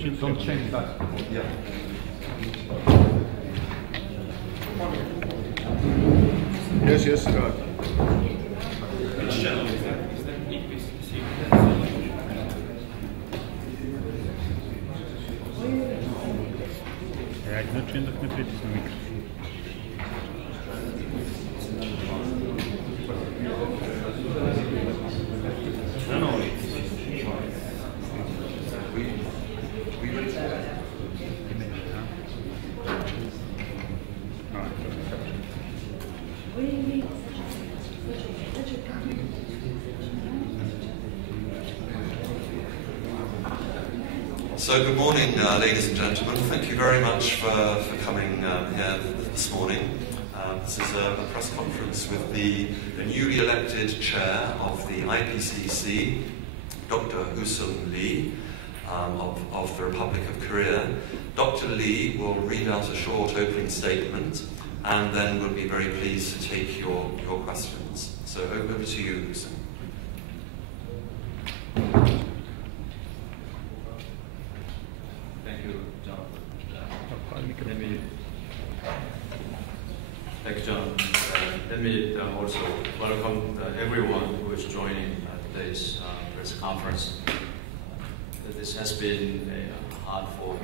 Don't change that. Yeah. Yes, yes. Go ahead. Значи да не притисна микрофон. So good morning, ladies and gentlemen. Thank you very much for coming here this morning. This is a press conference with the newly elected chair of the IPCC, Dr. Hussein Lee, of the Republic of Korea. Dr. Lee will read out a short opening statement, and then we'll be very pleased to take your questions. So over to you, Hussein. Thank you, John. Let me also welcome everyone who is joining today's press conference. This has been a hard-fought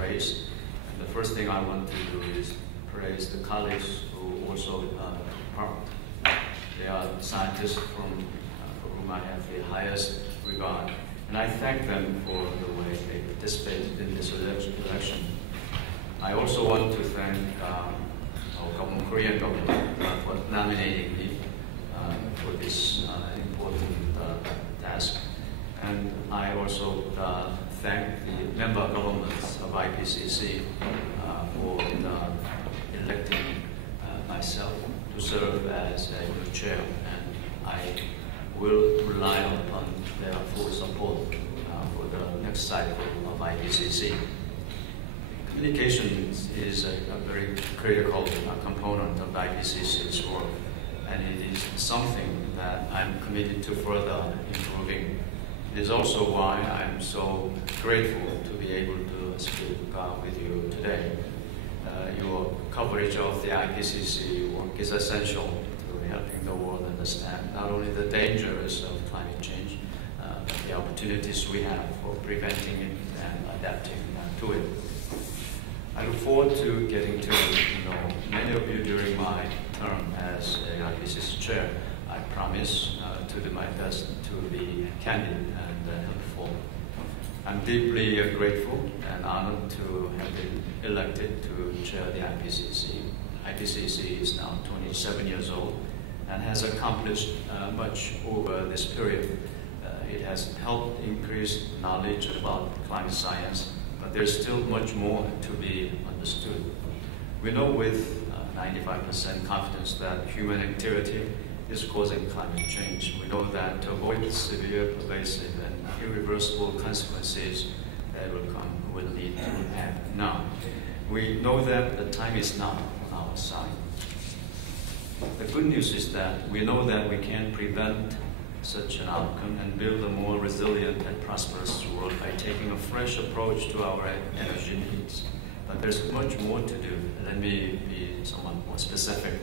race. And the first thing I want to do is praise the colleagues who also performed. They are scientists for whom I have the highest regard. And I thank them for the way they participated in this election. I also want to thank our Korean government for nominating me for this important task. And I also thank the member governments of IPCC for electing myself to serve as a new chair. And I will rely upon their full support for the next cycle of IPCC. Communication is a very critical component of IPCC's work, and it is something that I'm committed to further improving. It is also why I'm so grateful to be able to speak with you today. Your coverage of the IPCC work is essential to helping the world understand not only the dangers of climate change, but the opportunities we have for preventing it and adapting to it. I look forward to getting to know many of you during my term as the IPCC chair. I promise to do my best to be candid and helpful. I'm deeply grateful and honored to have been elected to chair the IPCC. IPCC is now 27 years old and has accomplished much over this period. It has helped increase knowledge about climate science, but there's still much more to be understood. We know with 95% confidence that human activity is causing climate change. We know that to avoid severe, pervasive, and irreversible consequences that will come, we'll need to act now. We know that the time is not on our side. The good news is that we know that we can prevent such an outcome and build a more resilient and prosperous world by taking a fresh approach to our energy needs. But there's much more to do. Let me be somewhat more specific.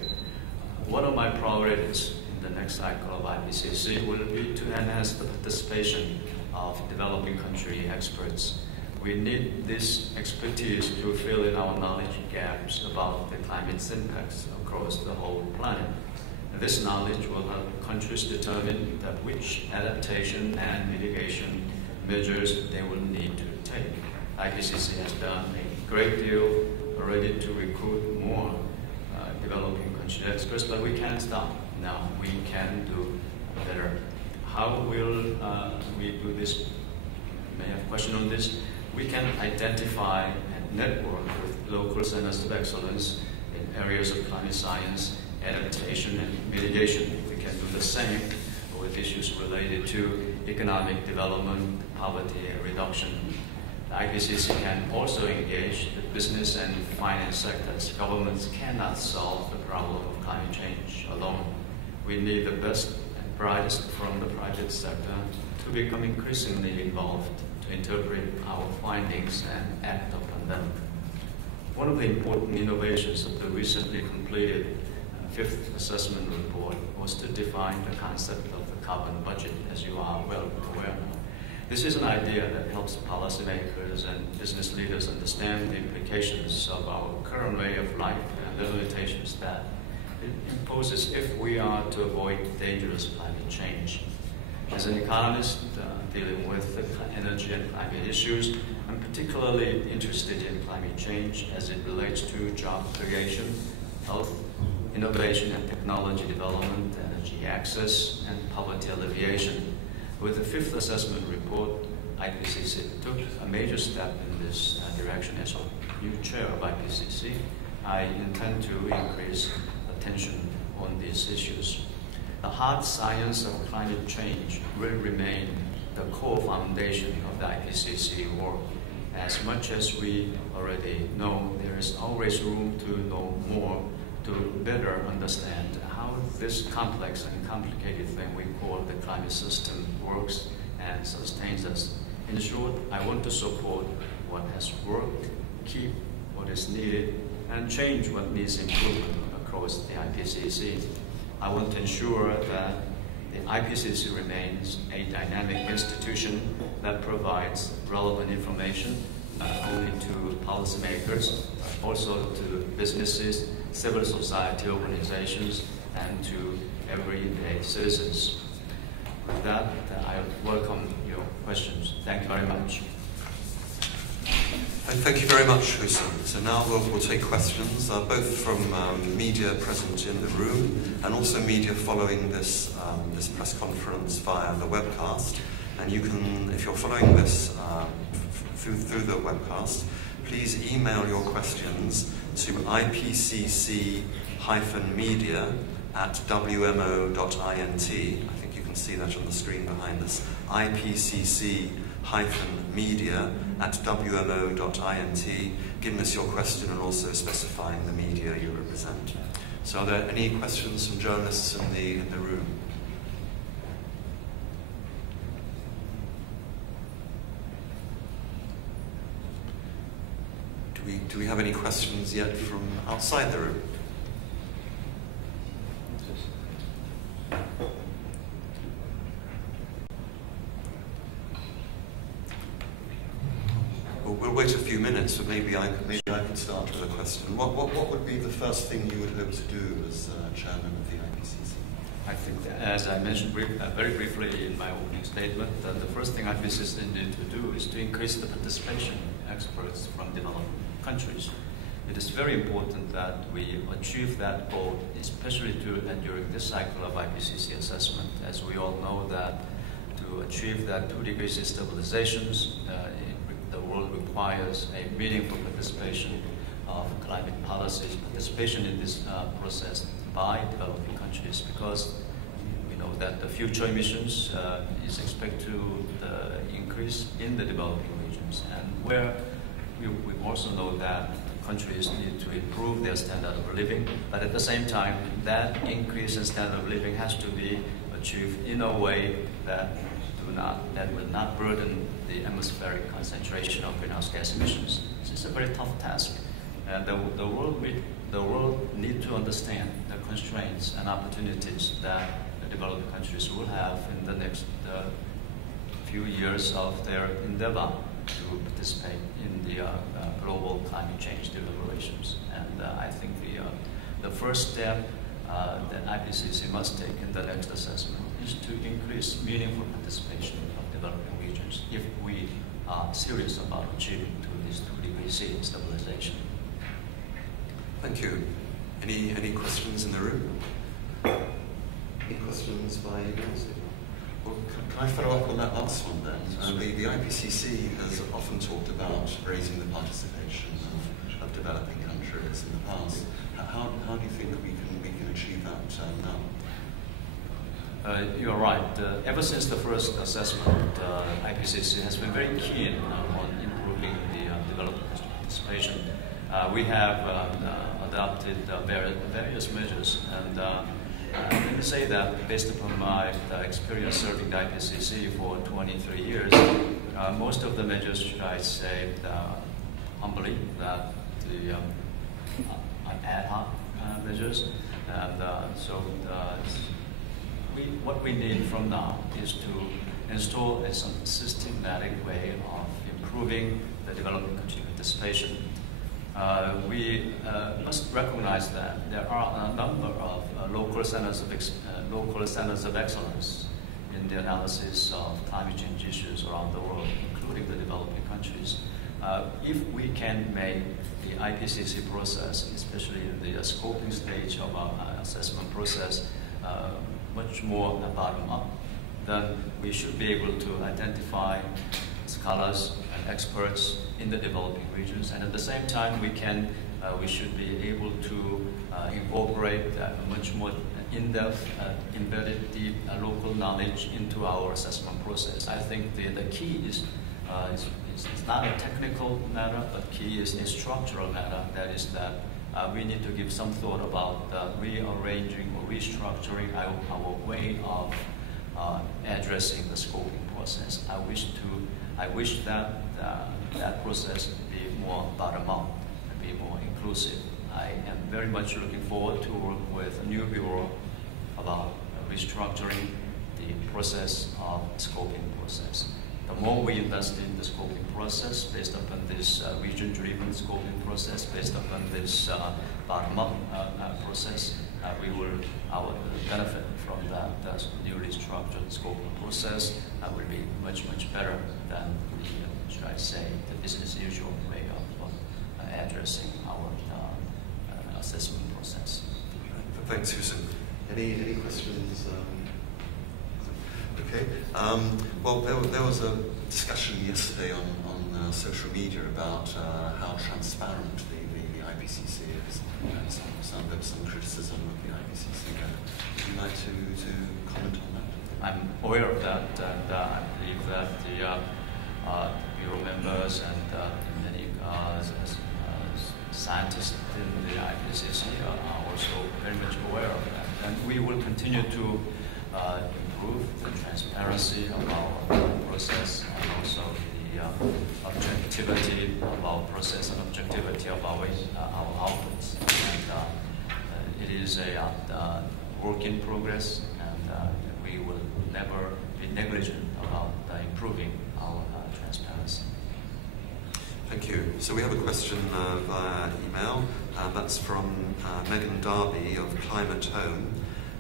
One of my priorities in the next cycle of IPCC will be to enhance the participation of developing country experts. We need this expertise to fill in our knowledge gaps about the climate's impacts across the whole planet. This knowledge will help countries determine which adaptation and mitigation measures they will need to take. IPCC has done a great deal already to recruit more developing country experts, but we can't stop. Now, we can do better. How will we do this? You may have a question on this. We can identify and network with local centers of excellence in areas of climate science, adaptation, and mitigation. We can do the same with issues related to economic development, poverty reduction. The IPCC can also engage the business and finance sectors. Governments cannot solve the problem of climate change alone. We need the best and brightest from the private sector to become increasingly involved to interpret our findings and act upon them. One of the important innovations of the recently completed fifth assessment report was to define the concept of the carbon budget, as you are well aware now. This is an idea that helps policymakers and business leaders understand the implications of our current way of life and the limitations that it imposes if we are to avoid dangerous climate change. As an economist dealing with the energy and climate issues, I'm particularly interested in climate change as it relates to job creation, health, innovation and technology development, energy access, and poverty alleviation. With the fifth assessment report, IPCC took a major step in this direction. As new chair of IPCC, I intend to increase attention on these issues. The hard science of climate change will remain the core foundation of the IPCC work. As much as we already know, there is always room to know more, to better understand how this complex and complicated thing we call the climate system works and sustains us. In short, I want to support what has worked, keep what is needed, and change what needs improvement across the IPCC. I want to ensure that the IPCC remains a dynamic institution that provides relevant information not only to policymakers, but also to businesses, civil society organizations, and to everyday citizens. With that, I welcome your questions. Thank you very much. Thank you very much, Hussein. So now we'll take questions, both from media present in the room and also media following this press conference via the webcast. And you can, if you're following this through the webcast, please email your questions to ipcc-media@wmo.int. I think you can see that on the screen behind us. ipcc-media@wmo.int, giving us your question and also specifying the media you represent. So are there any questions from journalists in the room? Do we have any questions yet from outside the room? We'll wait a few minutes, but maybe I can start with a question. What would be the first thing you would hope to do as chairman of the IPCC? I think, that, as I mentioned very briefly in my opening statement, that the first thing IPCC need to do is to increase the participation of experts from developed countries. It is very important that we achieve that goal, especially during this cycle of IPCC assessment, as we all know that to achieve that 2 degrees stabilizations, the world requires a meaningful participation of climate policies, participation in this process by developing countries, because we know that the future emissions is expected to increase in the developing regions, and where we also know that countries need to improve their standard of living, but at the same time, that increase in standard of living has to be achieved in a way that will not burden the atmospheric concentration of greenhouse gas emissions. This is a very tough task, and the world need to understand the constraints and opportunities that the developing countries will have in the next few years of their endeavor to participate in the global climate change deliberations. And I think the first step that IPCC must take in the next assessment is to increase meaningful participation of developing regions if we are serious about achieving this 2 degrees C stabilization. Thank you. Any questions in the room? Any questions by you guys? Well, can I follow up on that last one then? The IPCC has often talked about raising the participation of developing countries in the past. How do you think we can achieve that now? You're right. Ever since the first assessment, IPCC has been very keen on improving the developing country participation. We have adopted various measures, and let me say that based upon my experience serving the IPCC for 23 years, most of the measures, should I say, humbly, that the ad hoc measures, and what we need from now is to install a systematic way of improving the development country participation. We must recognize that there are a number of local centers of excellence in the analysis of climate change issues around the world, including the developing countries. If we can make the IPCC process, especially in the scoping stage of our assessment process, much more bottom-up, then we should be able to identify scholars and experts in the developing regions, and at the same time, we should be able to incorporate much more in-depth, embedded deep local knowledge into our assessment process. I think the key is it's not a technical matter, but key is a structural matter. That is that we need to give some thought about rearranging or restructuring our way of addressing the scoping process. I wish that that process be more bottom-up and be more inclusive. I am very much looking forward to work with a new bureau about restructuring the process of scoping process. The more we invest in the scoping process based upon this region-driven scoping process, based upon this bottom-up process, our benefit from that newly structured scoping process will be much, much better than the, should I say, the business-as-usual way of addressing our assessment process. Thanks, Susan. Any questions? Okay. Well, there was a discussion yesterday on social media about how transparent the IPCC is, and some criticism of the IPCC. Would you like to comment on that? I'm aware of that, and I believe that the bureau members and many scientists in the IPCC are also very much aware of that. And we will continue to improve the transparency of our process, and also the objectivity of our process and objectivity of our outputs. And it is a work in progress, and we will never be negligent about improving our transparency. Thank you. So we have a question via email. That's from Megan Darby of Climate Home.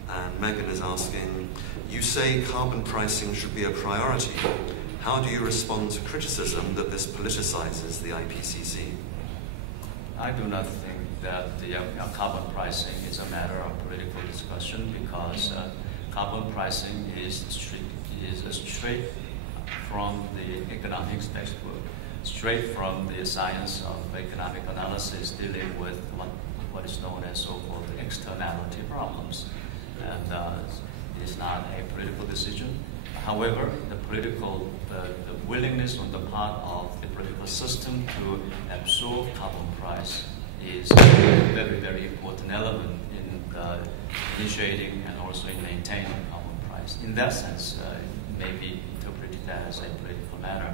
And Megan is asking, you say carbon pricing should be a priority. How do you respond to criticism that this politicizes the IPCC? I do not think that the carbon pricing is a matter of political discussion, because carbon pricing is straight from the economics textbook, straight from the science of economic analysis dealing with what is known as so-called externality problems. And it is not a political decision. However, the willingness on the part of the political system to absorb carbon price is a very, very important element in initiating and also in maintaining carbon price. In that sense, it may be interpreted as a political matter.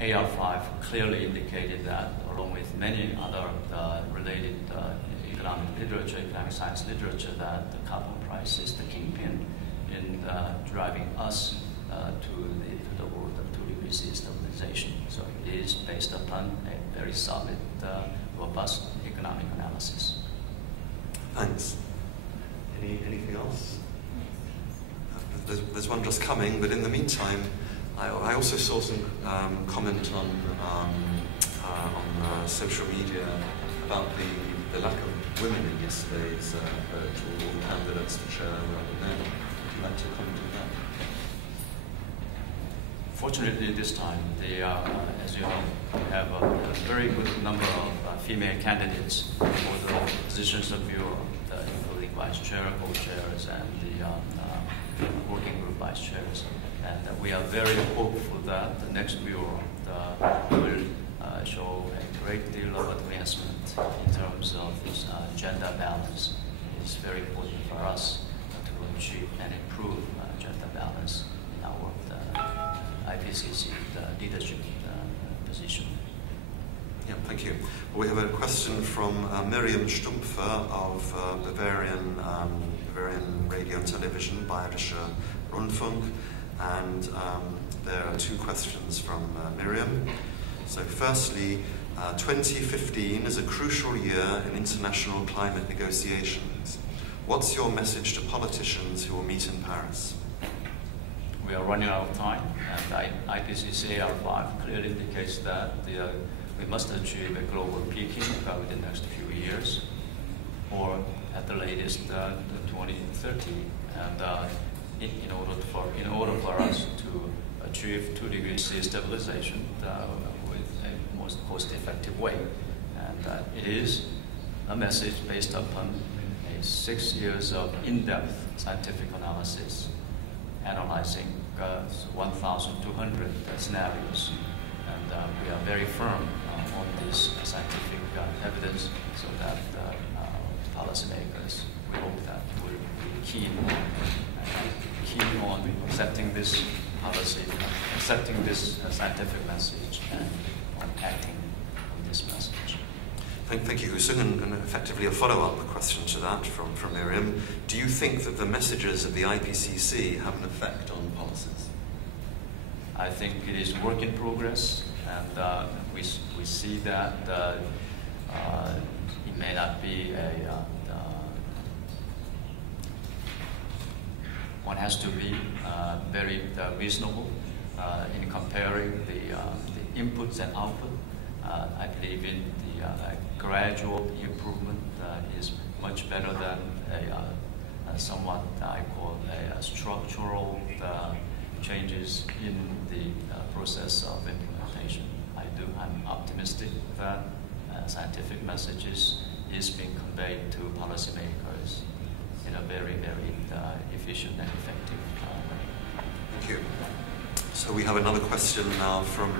AR5 clearly indicated that, along with many other related economic literature, economic science literature, that the carbon price is the kingpin in driving us to the world of 2 degrees C stabilization. So it is based upon a very solid, robust economic analysis. Thanks. Anything else? There's one just coming, but in the meantime, I also saw some comment on social media about the lack of women in yesterday's vote, all candidates to chair men. Would you like to comment on that? Fortunately, this time, as you know, we have a very good number of female candidates for the positions of bureau, including vice chair, co-chairs, and the working group vice chairs. And we are very hopeful that the next bureau will show a great deal of advancement in terms of this gender balance. It is very important for us to achieve and improve gender balance in our IPCC leadership position. Yeah, thank you. Well, we have a question from Miriam Stumpfer of Bavarian Radio and Television, Bayerischer Rundfunk, and there are two questions from Miriam. So firstly, 2015 is a crucial year in international climate negotiations. What's your message to politicians who will meet in Paris? We are running out of time, and IPCC AR5 clearly indicates that we must achieve a global peaking within the next few years, or at the latest 2030. And in order for us to achieve 2 degrees C stabilization with a most cost-effective way, and it is a message based upon 6 years of in-depth scientific analysis, analyzing 1,200 scenarios, and we are very firm on this scientific evidence, so that policymakers, we hope that will be keen on accepting this policy, accepting this scientific message, and on acting on this message. Thank you, Hussein, and effectively a follow-up question to that from Miriam. Do you think that the messages of the IPCC have an effect on policies? I think it is work in progress, and we see that it may not be one has to be very reasonable in comparing the inputs and output. I believe in the gradual improvement is much better than a somewhat, I call a structural changes in the process of implementation. I'm optimistic that scientific messages is being conveyed to policymakers in a very, very efficient and effective way. Thank you. So we have another question now from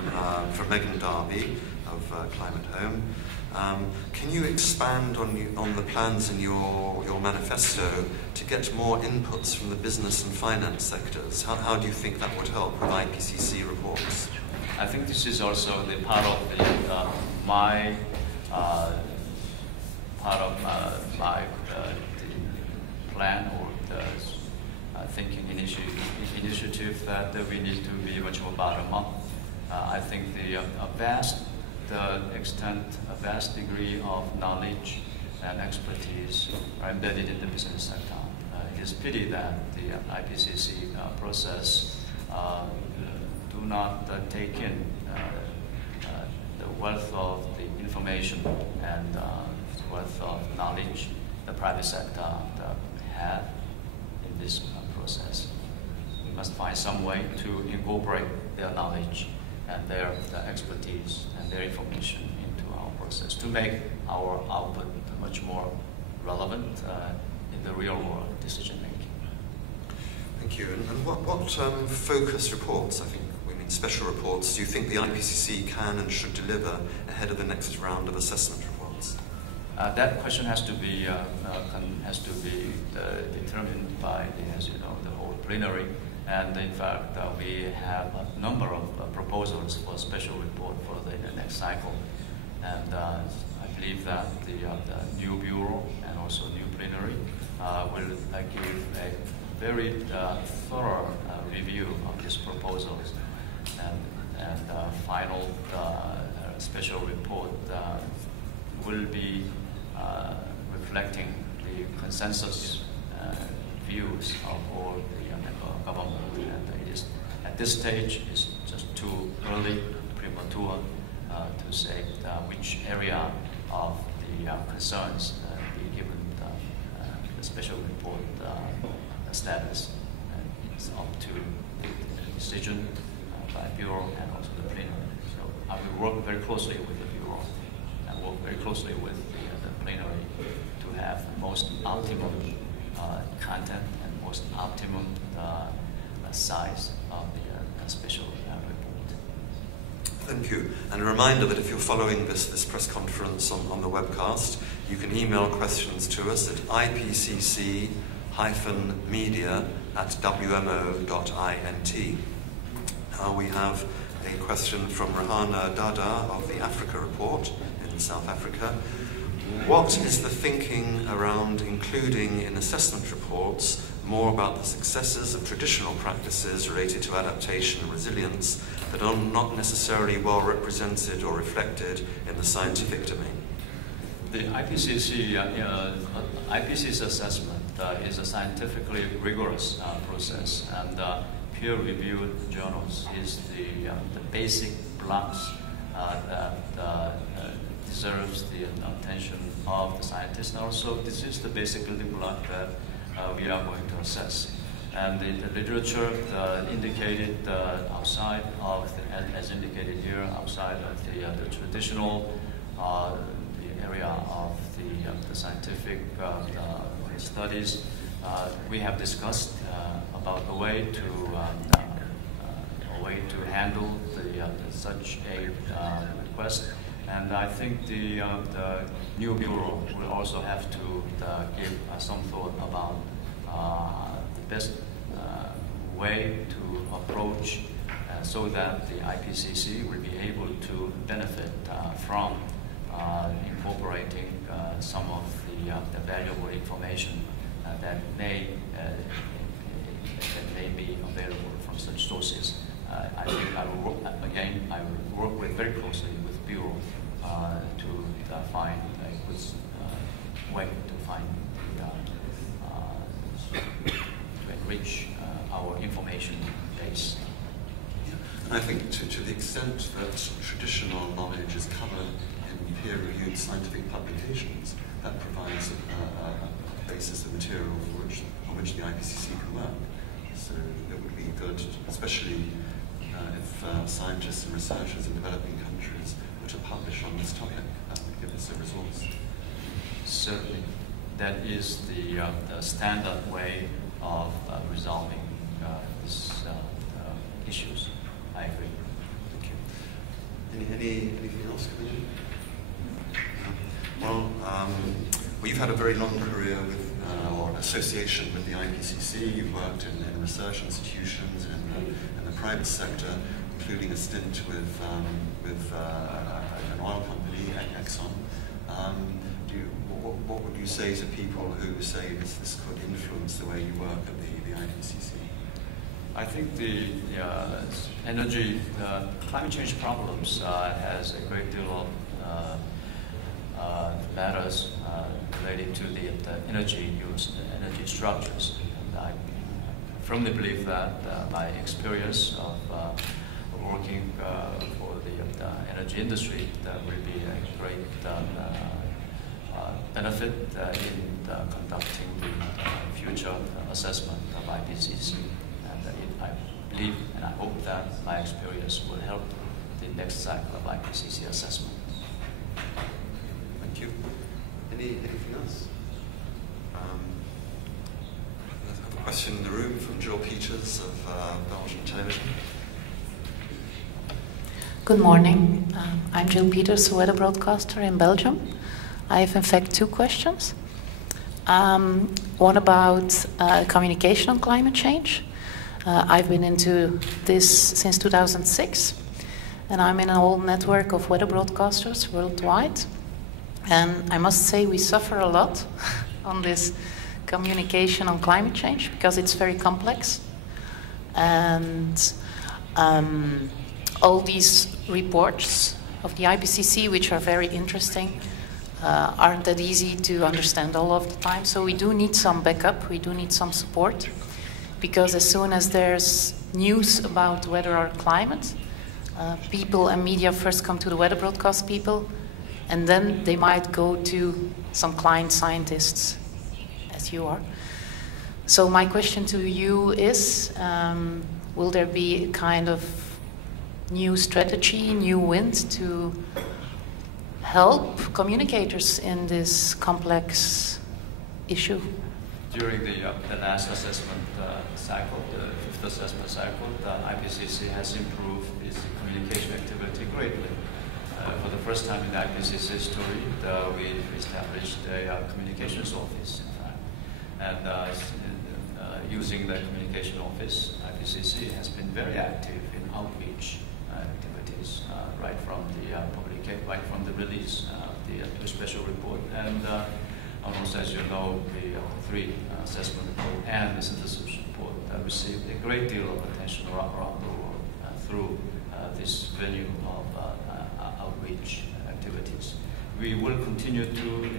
Megan Darby of Climate Home. Can you expand on the plans in your manifesto to get more inputs from the business and finance sectors? How do you think that would help with IPCC reports? I think this is also the part of my plan, or the thinking initiative that we need to be much more bottom-up. I think the vast degree of knowledge and expertise are embedded in the business sector. It is pity that the IPCC process do not take in the wealth of the information and the wealth of knowledge the private sector have in this process. We must find some way to incorporate their knowledge and their expertise and their information into our process to make our output much more relevant in the real world decision making. Thank you. And what focus reports, I think we mean special reports, do you think the IPCC can and should deliver ahead of the next round of assessment reports? That question has to be determined by the whole plenary. And in fact, we have a number of proposals for a special report for the next cycle. And I believe that the new bureau and also new plenary will give a very thorough review of these proposals. And final special report will be reflecting the consensus views of all the government. And it is, at this stage, it's just too early, premature to say which area of the concerns be given the special report status. It's up to the decision by Bureau and also the plenary. So I will work very closely with the Bureau and work very closely with the plenary to have the most optimum content and most optimum size of the special report. Thank you. And a reminder that if you're following this press conference on the webcast, you can email questions to us at ipcc-media@wmo.int. We have a question from Rahana Dada of the Africa Report in South Africa. What is the thinking around including in assessment reports more about the successes of traditional practices related to adaptation and resilience that are not necessarily well represented or reflected in the scientific domain? The IPCC assessment is a scientifically rigorous process, and peer-reviewed journals is the basic blocks that deserves the attention of the scientists. And also, this is the basic building block that we are going to assess. And the literature indicated outside of, as indicated here, outside of the traditional the area of the scientific studies, we have discussed about a way to handle such a request. And I think the new bureau will also have to give some thought about the best way to approach so that the IPCC will be able to benefit from incorporating some of the valuable information that may be available from such sources. I think I will work very closely with Bureau to find a good way to find to enrich our information base. I think to the extent that traditional knowledge is covered in peer-reviewed scientific publications, that provides a basis of material on which the IPCC can work. So it would be good, especially if scientists and researchers in developing countries were to publish on this topic. That would give us a resource. Certainly. That is the standard way of resolving these issues. I agree. Thank you. Anything else coming in? Well, you've had a very long career with, or association with the IPCC. You've worked in research institutions in the private sector, including a stint with an oil company, Exxon. What would you say to people who say this could influence the way you work at the IPCC? I think the climate change problems has a great deal of matters related to the energy use, energy structures. And I firmly believe that my experience of working for the energy industry will be a great benefit in conducting the future assessment of IPCC. And I believe and I hope that my experience will help the next cycle of IPCC assessment. Thank you. Anything else? I have a question in the room from Jill Peters of Belgian Television. Good morning. I'm Jill Peters, a weather broadcaster in Belgium. I have in fact two questions. One about communication on climate change. I've been into this since 2006, and I'm in a whole network of weather broadcasters worldwide. And I must say we suffer a lot on this communication on climate change because it's very complex. And all these reports of the IPCC, which are very interesting, aren't that easy to understand all of the time. So we do need some backup, we do need some support, because as soon as there's news about weather or climate, people and media first come to the weather broadcast people, and then they might go to some client scientists, as you are. So my question to you is, will there be a kind of new strategy, new wind to help communicators in this complex issue? During the last assessment cycle, the fifth assessment cycle, the IPCC has improved its communication activity greatly. For the first time in the IPCC history, we established a communications office, in fact. And using the communication office, IPCC has been very active in outreach activities right from the release of the special report. And almost as you know, the 3 assessment report and the synthesis report received a great deal of attention around the world through this venue of outreach activities. We will continue to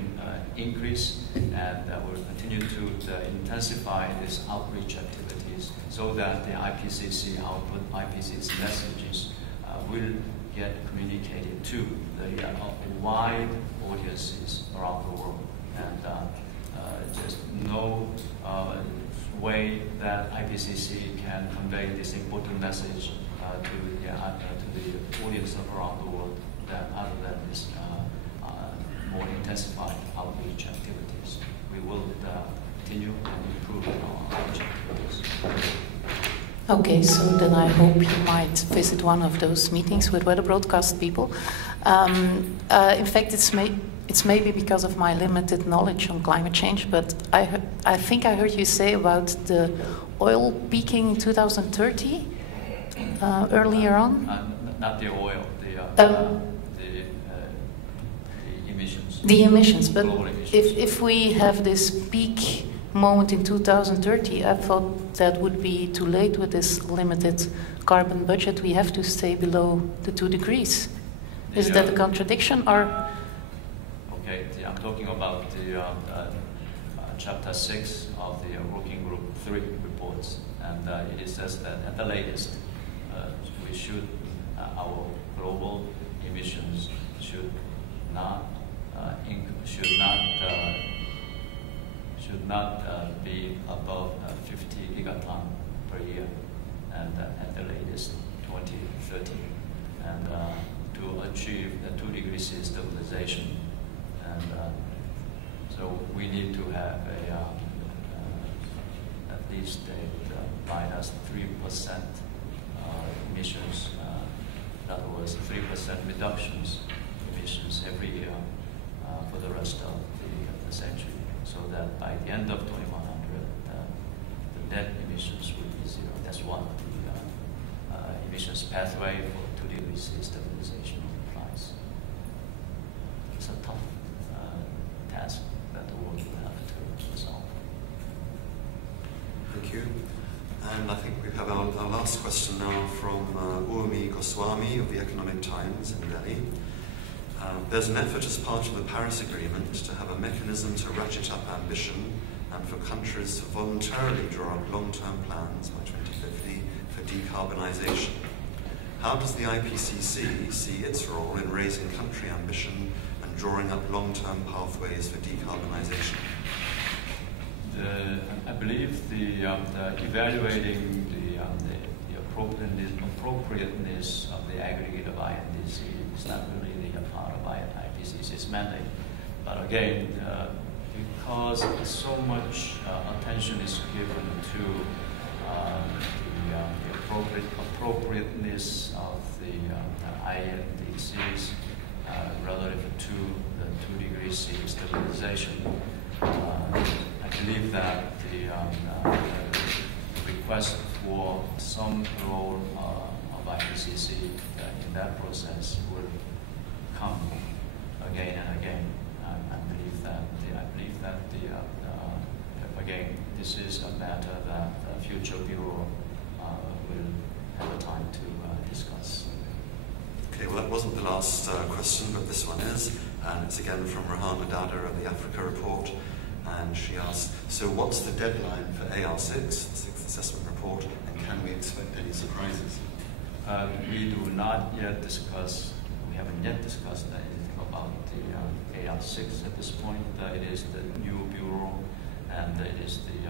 increase and we'll continue to intensify these outreach activities so that the IPCC output, IPCC messages will get communicated to the wide audiences around the world. And just no way that IPCC can convey this important message to the audience around the world other than this more intensified outreach activities. We will continue and improve our outreach activities. Okay, so then I hope you might visit one of those meetings with weather broadcast people. In fact, it's maybe because of my limited knowledge on climate change, but I think I heard you say about the oil peaking in 2030 earlier on. Not the oil, the emissions. The emissions, but global emissions. If we have this peak moment in 2030, I thought that would be too late with this limited carbon budget. We have to stay below the 2 degrees. Is that a contradiction, or? Okay, I'm talking about the chapter 6 of the working group 3 reports, and it says that at the latest, we should our global emissions should not be above 50 gigaton per year, and at the latest 2030, and to achieve the 2 degrees stabilization. And so we need to have at least a minus 3% emissions. In other words, 3% reductions emissions every year for the rest of the century, so that by the end of 2100, the net emissions will be 0. That's what the emissions pathway for 2 degrees stabilization implies. It's a tough task that the world will have to resolve. Thank you. And I think we have our last question now from Urmi Goswami of the Economic Times in Delhi. There's an effort as part of the Paris Agreement to have a mechanism to ratchet up ambition and for countries to voluntarily draw up long-term plans by 2050 for decarbonisation. How does the IPCC see its role in raising country ambition and drawing up long-term pathways for decarbonisation? I believe the evaluating the appropriateness of the aggregate of INDC is not really the part of IPCC's mandate. But again, because so much attention is given to the appropriateness of the INDCs relative to the 2 degrees C stabilization, I believe that the request for some role of IPCC in that process will come again and again. I believe that again, this is a matter that the future bureau will have a time to discuss. Okay, well, that wasn't the last question, but this one is, and it's again from Rahana Dada of the Africa Report. And she asks, so what's the deadline for AR6, the 6th assessment report, and can we expect any surprises? We do not yet discuss, we haven't yet discussed anything about the AR6 at this point. It is the new bureau, and it is the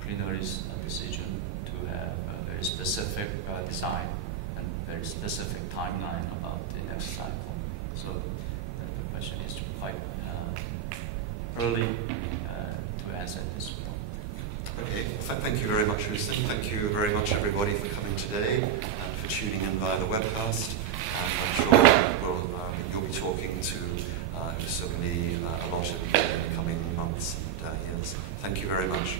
plenary's decision to have a very specific design and very specific timeline about the next cycle. So the question is quite early to answer this one. Okay, thank you very much, Hussein. Thank you very much, everybody, for coming today and for tuning in via the webcast. And I'm sure you'll be talking to Hussein a lot in the coming months and years. Thank you very much.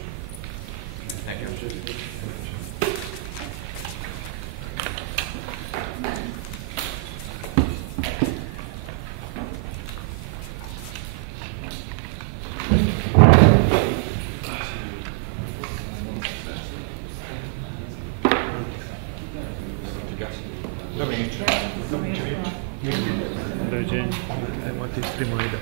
Thank you. Jane, I want to stream reader.